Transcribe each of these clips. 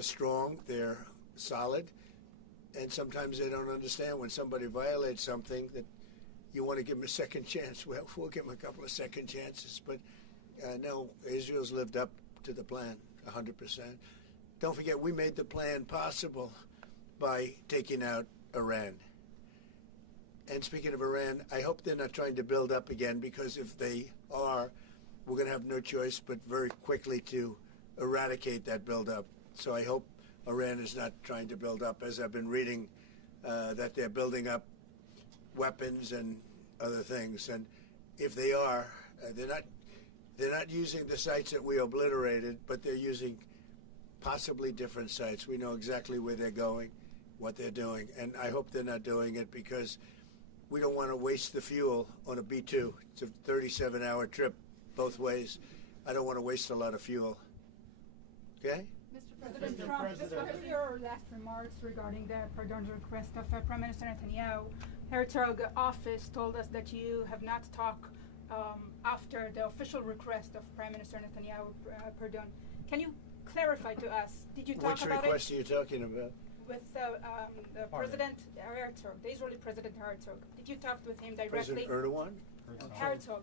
They're strong, they're solid, and sometimes they don't understand when somebody violates something that you want to give them a second chance. Well, we'll give them a couple of second chances, but no, Israel's lived up to the plan 100%. Don't forget, we made the plan possible by taking out Iran. And speaking of Iran, I hope they're not trying to build up again, because if they are, we're going to have no choice but very quickly to eradicate that buildup. So I hope Iran is not trying to build up, as I've been reading that they're building up weapons and other things. And if they are, they're not using the sites that we obliterated, but they're using possibly different sites. We know exactly where they're going, what they're doing, and I hope they're not doing it, because we don't want to waste the fuel on a B-2. It's a 37-hour trip both ways. I don't want to waste a lot of fuel. Okay? Mr. President Trump, just what are your last remarks regarding the pardon request of Prime Minister Netanyahu? Herzog office told us that you have not talked after the official request of Prime Minister Netanyahu pardon. Can you clarify to us, did you talk about it? Which request are you talking about? With the President Herzog, the Israeli President Herzog. Did you talk with him directly? President Erdogan? Herzog.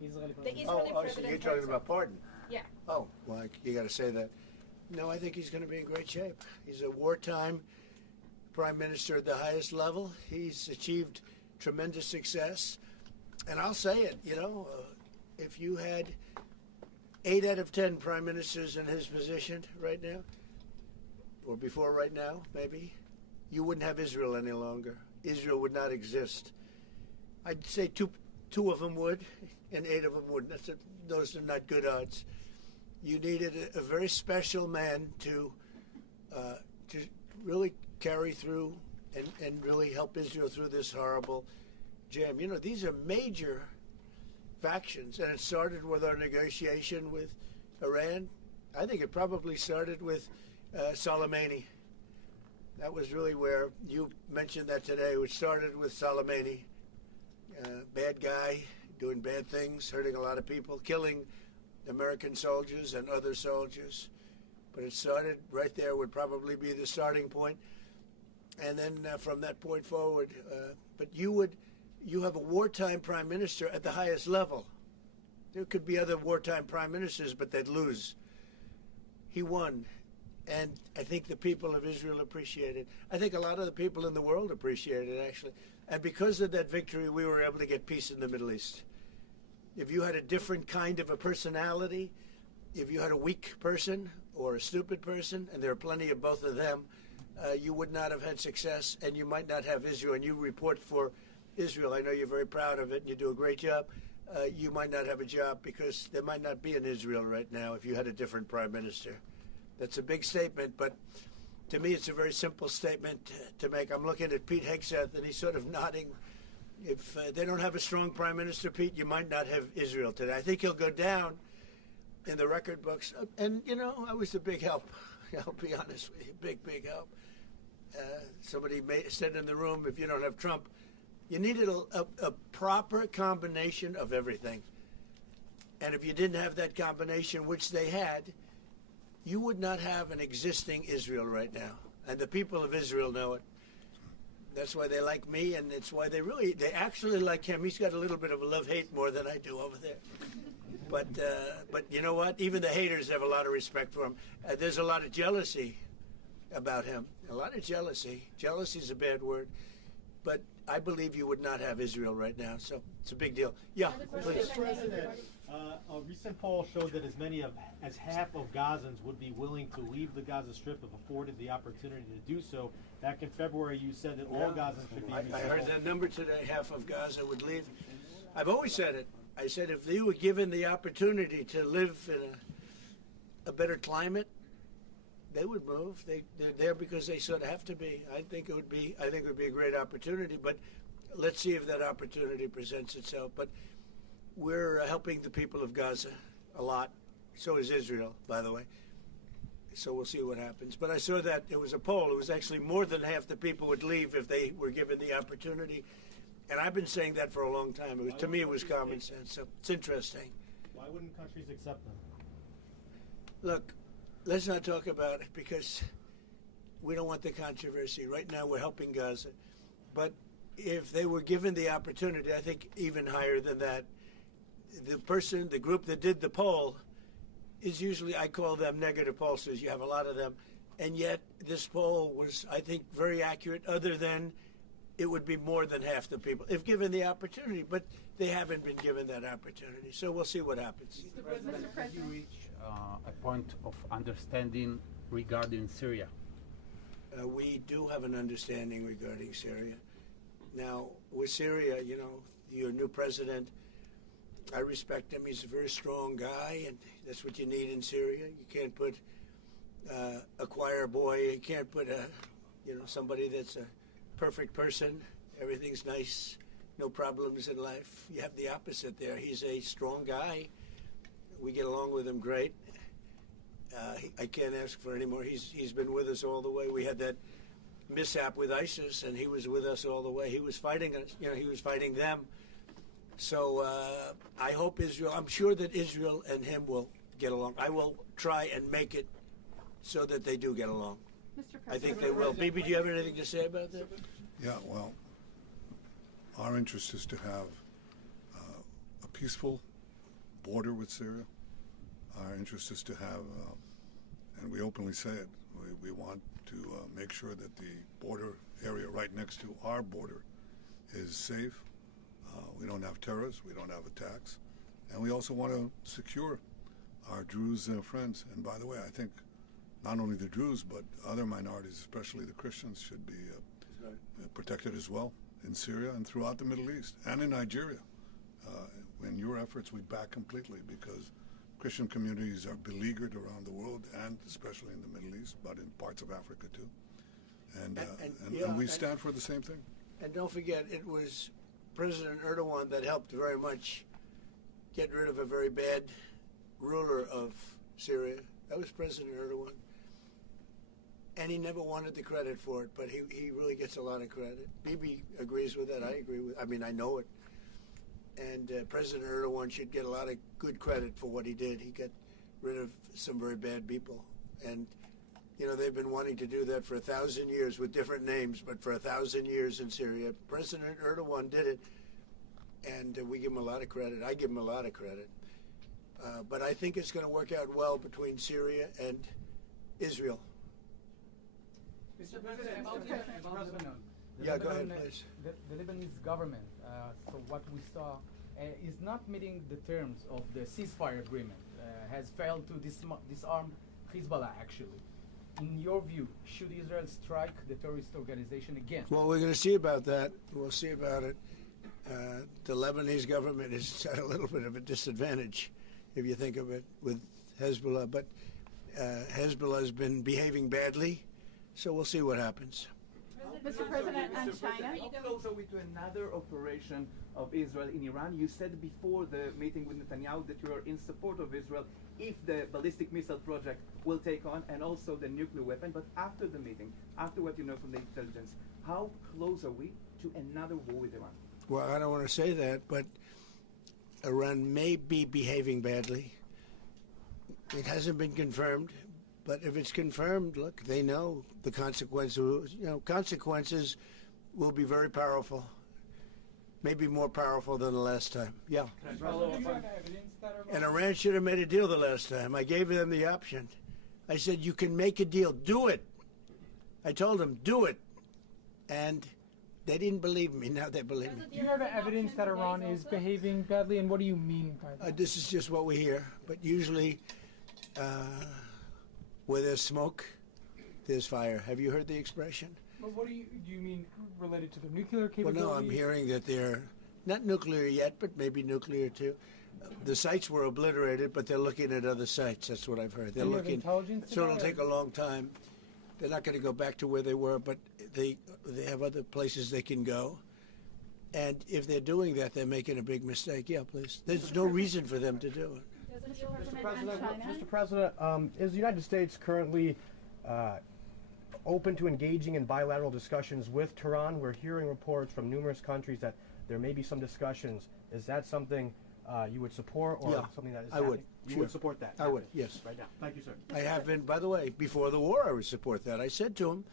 The Israeli President so you're talking Herzog. about pardon? Yeah. Oh, well, you got to say that. No, I think he's going to be in great shape. He's a wartime prime minister at the highest level. He's achieved tremendous success. And I'll say it, if you had 8 out of 10 prime ministers in his position right now, or before right now, maybe, you wouldn't have Israel any longer. Israel would not exist. I'd say two of them would, and 8 of them wouldn't. Those are not good odds. You needed a very special man to really carry through and really help Israel through this horrible jam. These are major factions, and it started with our negotiation with Iran. I think it probably started with Soleimani. That was really where you mentioned that today, which started with Soleimani. Bad guy, doing bad things, hurting a lot of people, killing American soldiers and other soldiers. But it started right there, would probably be the starting point. And then from that point forward, but you have a wartime prime minister at the highest level. There could be other wartime prime ministers, but they'd lose. He won. And I think the people of Israel appreciate it. I think a lot of the people in the world appreciate it, actually. And because of that victory, we were able to get peace in the Middle East. If you had a different kind of a personality, if you had a weak person or a stupid person, and there are plenty of both of them, you would not have had success, and you might not have Israel. And you report for Israel. I know you're very proud of it, and you do a great job. You might not have a job, because there might not be an Israel right now if you had a different prime minister. That's a big statement, but to me it's a very simple statement to make. I'm looking at Pete Hegseth, and he's sort of nodding. If they don't have a strong prime minister, Pete, you might not have Israel today. I think he'll go down in the record books. And, I was a big help. I'll be honest with you, big help. Somebody said in the room, if you don't have Trump, you needed a proper combination of everything. And if you didn't have that combination, which they had, you would not have an existing Israel right now. And the people of Israel know it. That's why they like me, and it's why they actually like him. He's got a little bit of a love-hate more than I do over there. But you know what? Even the haters have a lot of respect for him. There's a lot of jealousy about him. A lot of jealousy. Jealousy is a bad word. But I believe you would not have Israel right now. So it's a big deal. Yeah, please. Mr. President, a recent poll showed that as half of Gazans would be willing to leave the Gaza Strip if afforded the opportunity to do so. Back in February, you said that all Gazans should be resettled. I heard that number today. Half of Gaza would leave. I've always said it. I said if they were given the opportunity to live in a better climate, they would move. They're there because they sort of have to be. I think it would be a great opportunity. But let's see if that opportunity presents itself. But we're helping the people of Gaza a lot. So is Israel, by the way. So we'll see what happens. But I saw that it was a poll. It was actually more than half the people would leave if they were given the opportunity. And I've been saying that for a long time. To me, it was common sense. So it's interesting. Why wouldn't countries accept them? Look, let's not talk about it because we don't want the controversy. Right now we're helping Gaza. But if they were given the opportunity, I think even higher than that, the group that did the poll is usually, I call them negative pollsters. You have a lot of them. And yet this poll was, I think, very accurate, other than it would be more than half the people if given the opportunity. But they haven't been given that opportunity. So we'll see what happens. Mr. President, have you reached a point of understanding regarding Syria? We do have an understanding regarding Syria. Now, with Syria, you know, your new president, I respect him. He's a very strong guy, and that's what you need in Syria. You can't put a choir boy. You can't put somebody that's a perfect person. Everything's nice, no problems in life. You have the opposite there. He's a strong guy. We get along with him great. I can't ask for any more. He's been with us all the way. We had that mishap with ISIS, and he was with us all the way. He was fighting us. You know, he was fighting them. So I hope Israel. I'm sure that Israel and him will get along. I will try and make it so that they do get along. Mr. I think President. they will. Bibi, do you have anything to say about that? Yeah, well, our interest is to have a peaceful border with Syria. Our interest is to have, and we openly say it, we want to make sure that the border area right next to our border is safe. We don't have terrorists, we don't have attacks, and we also want to secure our Druze friends. And by the way, I think not only the Druze, but other minorities, especially the Christians, should be protected as well in Syria and throughout the Middle East and in Nigeria. In your efforts, we back completely, because Christian communities are beleaguered around the world, and especially in the Middle East, but in parts of Africa too. And we stand for the same thing. And don't forget, it was President Erdogan that helped very much get rid of a very bad ruler of Syria. That was President Erdogan. And he never wanted the credit for it, but he really gets a lot of credit. Bibi agrees with that. I agree with. I mean, I know it. And President Erdogan should get a lot of good credit for what he did. He got rid of some very bad people. And, you know, they've been wanting to do that for 1,000 years with different names, but for 1,000 years in Syria. President Erdogan did it, and we give him a lot of credit. I give him a lot of credit. But I think it's going to work out well between Syria and Israel. Mr. President, Yeah, go ahead, please. The Lebanese government, so what we saw, is not meeting the terms of the ceasefire agreement, has failed to disarm Hezbollah, actually. In your view, should Israel strike the terrorist organization again? Well, we're going to see about that. We'll see about it. The Lebanese government is at a little bit of a disadvantage, if you think of it, with Hezbollah. But Hezbollah has been behaving badly, so we'll see what happens. Mr. President, on China. How close are we to another operation of Israel in Iran? You said before the meeting with Netanyahu that you are in support of Israel if the ballistic missile project will take on, and also the nuclear weapon. But after the meeting, after what you know from the intelligence, how close are we to another war with Iran? Well, I don't want to say that, but Iran may be behaving badly. It hasn't been confirmed. But if it's confirmed, look, they know the consequences. You know, consequences will be very powerful, maybe more powerful than the last time. Yeah. And Iran should have made a deal the last time. I gave them the option. I said, you can make a deal. Do it. I told them, do it. And they didn't believe me. Now they believe me. Do you have evidence that Iran is behaving badly, and what do you mean by that? This is just what we hear. But usually, where there's smoke, there's fire. Have you heard the expression? But what do you mean related to the nuclear capabilities? Well, no, I'm hearing that they're not nuclear yet, but maybe nuclear too. The sites were obliterated, but they're looking at other sites. That's what I've heard. They're looking. So it'll take a long time. They're not going to go back to where they were, but they have other places they can go. And if they're doing that, they're making a big mistake. Yeah, please. There's no reason for them to do it. Mr. President, is the United States currently open to engaging in bilateral discussions with Tehran? We're hearing reports from numerous countries that there may be some discussions. Is that something you would support, or Yeah, something that is I would. happening? You Sure. would support that? I would, yes. Right now. Thank you, sir. I have been, by the way, before the war I would support that. I said to him,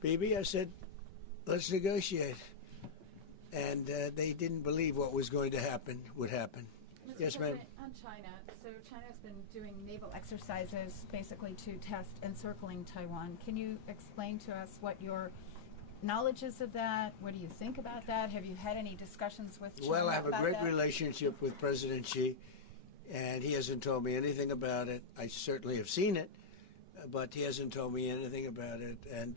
Bibi, I said, let's negotiate. And they didn't believe what was going to happen would happen. Mr. Yes, ma'am. President, on China, so China's been doing naval exercises basically to test encircling Taiwan. Can you explain to us what your knowledge is of that? What do you think about that? Have you had any discussions with China Well, I have a about great that? relationship with President Xi, and he hasn't told me anything about it. I certainly have seen it, but he hasn't told me anything about it, and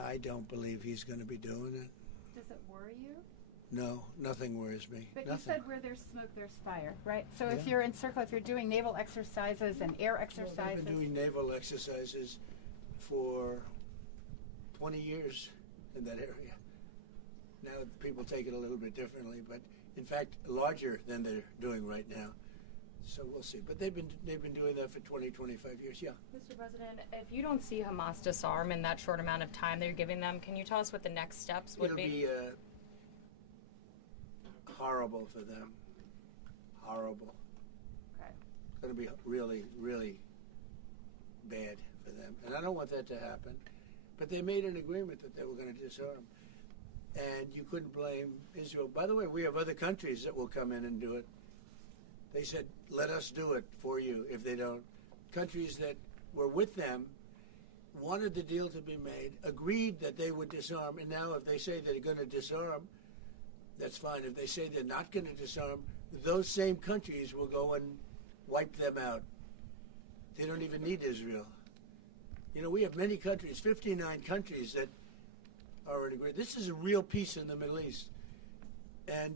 I don't believe he's going to be doing it. Does it worry you? No, nothing worries me. But nothing. you said where there's smoke, there's fire, right? So if Yeah. you're encircled, if you're doing naval exercises and air Well, exercises, they've been doing naval exercises for 20 years in that area. Now people take it a little bit differently, but in fact larger than they're doing right now. So we'll see. But they've been doing that for 20, 25 years. Yeah. Mr. President, if you don't see Hamas disarm in that short amount of time that you're giving them, can you tell us what the next steps would It'll be horrible for them. Horrible. Okay. It's going to be really, really bad for them. And I don't want that to happen. But they made an agreement that they were going to disarm. And you couldn't blame Israel. By the way, we have other countries that will come in and do it. They said, let us do it for you if they don't. Countries that were with them wanted the deal to be made, agreed that they would disarm, and now if they say they're going to disarm, that's fine. If they say they're not going to disarm, those same countries will go and wipe them out. They don't even need Israel. You know, we have many countries, 59 countries that are in agreement. This is a real peace in the Middle East. And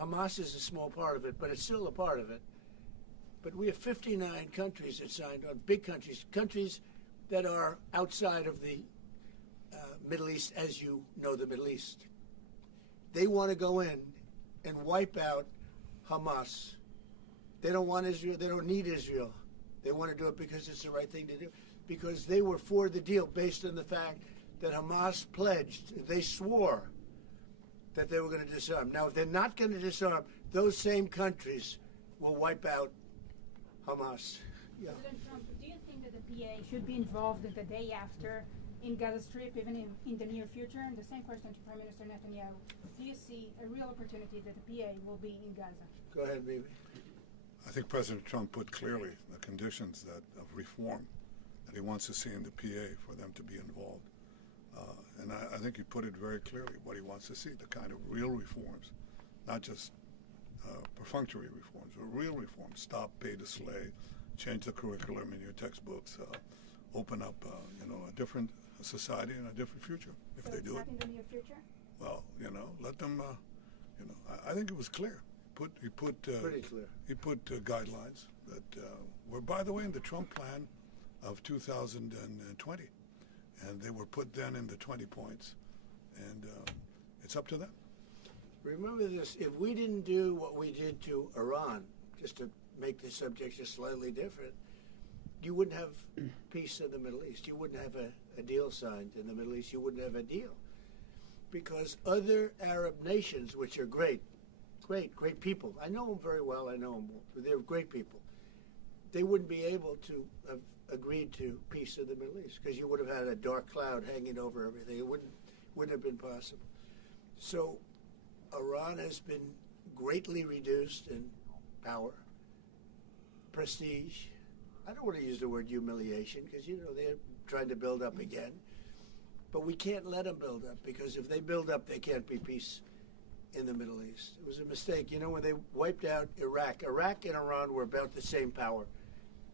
Hamas is a small part of it, but it's still a part of it. But we have 59 countries that signed on, big countries, countries that are outside of the Middle East, as you know the Middle East. They want to go in and wipe out Hamas. They don't want Israel. They don't need Israel. They want to do it because it's the right thing to do, because they were for the deal based on the fact that Hamas pledged, they swore that they were going to disarm. Now, if they're not going to disarm, those same countries will wipe out Hamas. Yeah. President Trump, do you think that the PA should be involved the day after in Gaza Strip, even in the near future? And the same question to Prime Minister Netanyahu. Do you see a real opportunity that the PA will be in Gaza? Go ahead, Bibi. I think President Trump put clearly the conditions of reform that he wants to see in the PA for them to be involved. And I think he put it very clearly what he wants to see, the kind of real reforms, not just perfunctory reforms, but real reforms. Stop pay to slay, change the curriculum in your textbooks, open up a different society and a different future if So they it's do not it. in the near future? Well, let them, I think it was clear. He put Pretty clear. He put guidelines that were, by the way, in the Trump plan of 2020, and they were put then in the 20 points, and it's up to them. Remember this, if we didn't do what we did to Iran, just to make the subject just slightly different, you wouldn't have peace in the Middle East. You wouldn't have a deal signed in the Middle East. You wouldn't have a deal. Because other Arab nations, which are great people, I know them very well, I know them, they're great people, they wouldn't be able to have agreed to peace in the Middle East, because you would have had a dark cloud hanging over everything. It wouldn't have been possible. So Iran has been greatly reduced in power, prestige. I don't want to use the word humiliation, because they're trying to build up again. But we can't let them build up, because if they build up, there can't be peace in the Middle East. It was a mistake. When they wiped out Iraq and Iran were about the same power.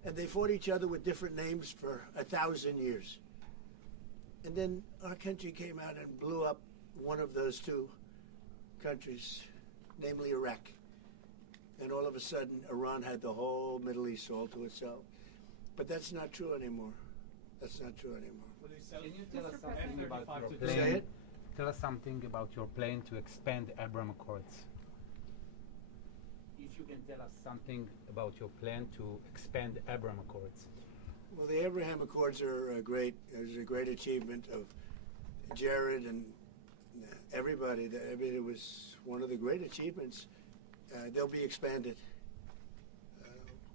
And they fought each other with different names for 1,000 years. And then our country came out and blew up one of those two countries, namely Iraq. And all of a sudden, Iran had the whole Middle East all to itself. But that's not true anymore. That's not true anymore. Can you tell us Mr. something President. about your Say plan? it. Tell us something about your plan to expand Abraham Accords. If you can tell us something about your plan to expand Abraham Accords. Well, the Abraham Accords are great. It was a great achievement of Jared and everybody. It was one of the great achievements. they'll be expanded.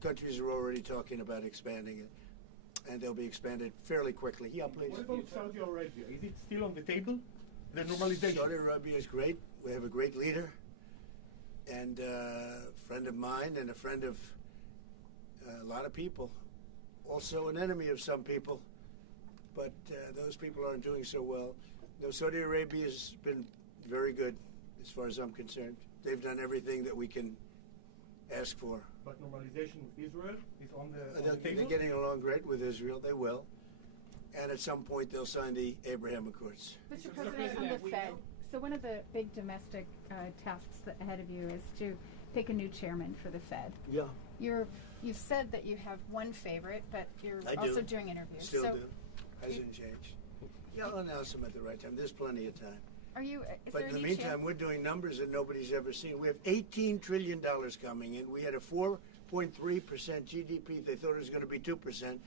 Countries are already talking about expanding it, and they'll be expanded fairly quickly. Yeah, please. What about Saudi Arabia? Is it still on the table? The normalization? Saudi Arabia is great. We have a great leader, and a friend of mine and a friend of a lot of people. Also an enemy of some people, but those people aren't doing so well. No, Saudi Arabia has been very good as far as I'm concerned. They've done everything that we can ask for. But normalization with Israel is on the They're table? getting along great with Israel. They will. And at some point, they'll sign the Abraham Accords. Mr. President, on the Fed, so one of the big domestic tasks ahead of you is to pick a new chairman for the Fed. Yeah. You've said that you have one favorite, but you're I also do. doing interviews. Still so do. Hasn't changed. Yeah, I'll announce them at the right time. There's plenty of time. Are you? Is But there in the any meantime, chance? we're doing numbers that nobody's ever seen. We have $18 trillion coming in. We had a 4.3% GDP. They thought it was going to be 2%.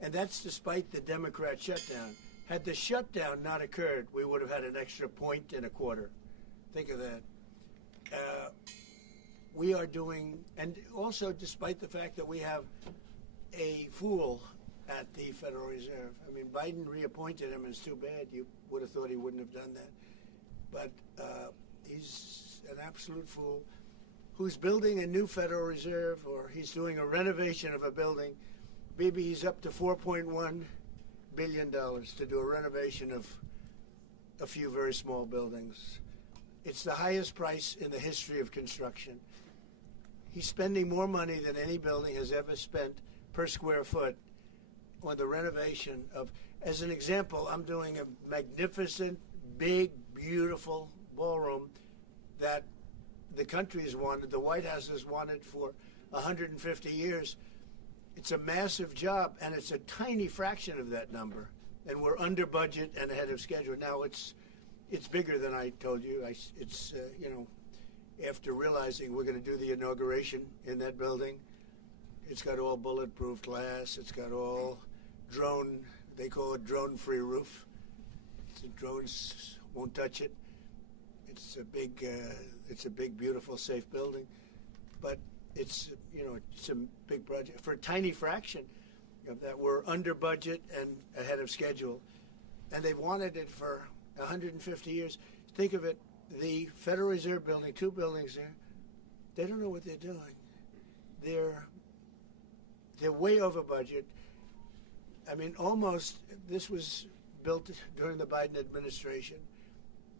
And that's despite the Democrat shutdown. Had the shutdown not occurred, we would have had an extra 1.25. Think of that. We are doing, and also despite the fact that we have a fool at the Federal Reserve. I mean, Biden reappointed him. It's too bad. You would have thought he wouldn't have done that. But he's an absolute fool who's building a new Federal Reserve, or he's doing a renovation of a building. Maybe he's up to $4.1 billion to do a renovation of a few very small buildings. It's the highest price in the history of construction. He's spending more money than any building has ever spent per square foot on the renovation of, as an example, I'm doing a magnificent, big, beautiful ballroom that the country has wanted, the White House has wanted for 150 years. It's a massive job, and it's a tiny fraction of that number. And we're under budget and ahead of schedule. Now, it's bigger than I told you. After realizing we're going to do the inauguration in that building, it's got all bulletproof glass. It's got all drone, they call it drone-free roof. The drones won't touch it. It's a big, beautiful, safe building. But it's a big project. For a tiny fraction of that, we're under budget and ahead of schedule. And they've wanted it for 150 years. Think of it, the Federal Reserve building, 2 buildings there, they don't know what they're doing. They're way over budget. I mean, this was built during the Biden administration,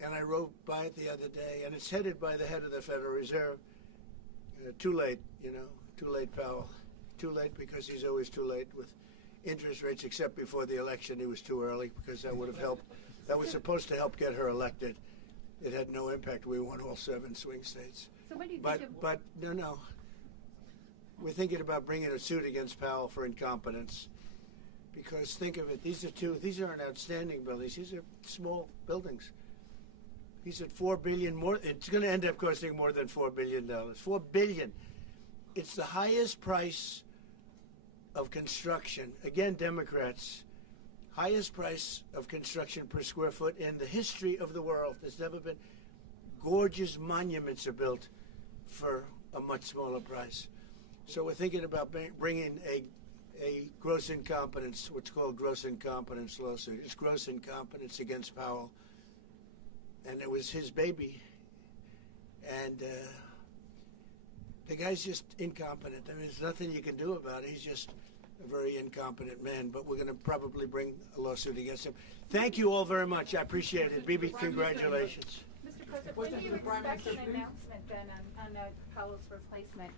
and I rode by it the other day, and it's headed by the head of the Federal Reserve. Too late, too late, Powell. Too late because he's always too late with interest rates, except before the election he was too early because that would have helped. That was supposed to help get her elected. It had no impact. We won all 7 swing states. So what do you But think of? no. We're thinking about bringing a suit against Powell for incompetence. Because think of it, these aren't outstanding buildings. These are small buildings. He's at $4 billion more. It's going to end up costing more than $4 billion. $4 billion. It's the highest price of construction. Again, Democrats, highest price of construction per square foot in the history of the world. There's never been. Gorgeous monuments are built for a much smaller price. So we're thinking about bringing a gross incompetence, what's called gross incompetence lawsuit. It's gross incompetence against Powell. And it was his baby. And the guy's just incompetent. I mean, there's nothing you can do about it. He's just a very incompetent man. But we're going to probably bring a lawsuit against him. Thank you all very much. I appreciate it. Bibi, congratulations. Mr. President, when do you expect an announcement then on Powell's replacement?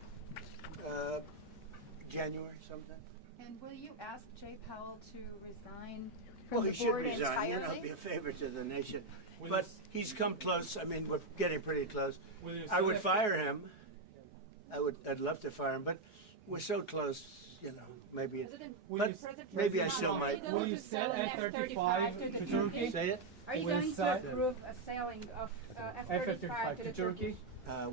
January sometime. And will you ask Jay Powell to resign from Well, the he should board resign. entirely? Be a favor to the nation. But he's come close. I mean, we're getting pretty close. I would fire him. I'd love to fire him, but we're so close. Maybe. Maybe I still might. Will you sell F-35 to Turkey? Say it. Are you going to approve a selling of F-35 to Turkey?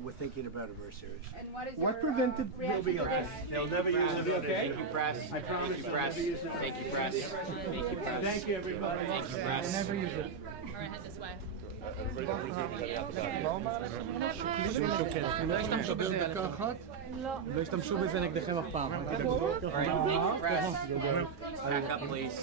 We're thinking about it very seriously. And what is What your prevented- reaction to this? They'll never use it. Okay. Thank you, press. I promise. Thank you, press. Thank you, press. Thank you, press. Thank you, everybody. Thank you, press. Never use it. All right, head this way. לא ישתמשו בזה לא ישתמשו בזה נגדכם אף פעם. Back up, please.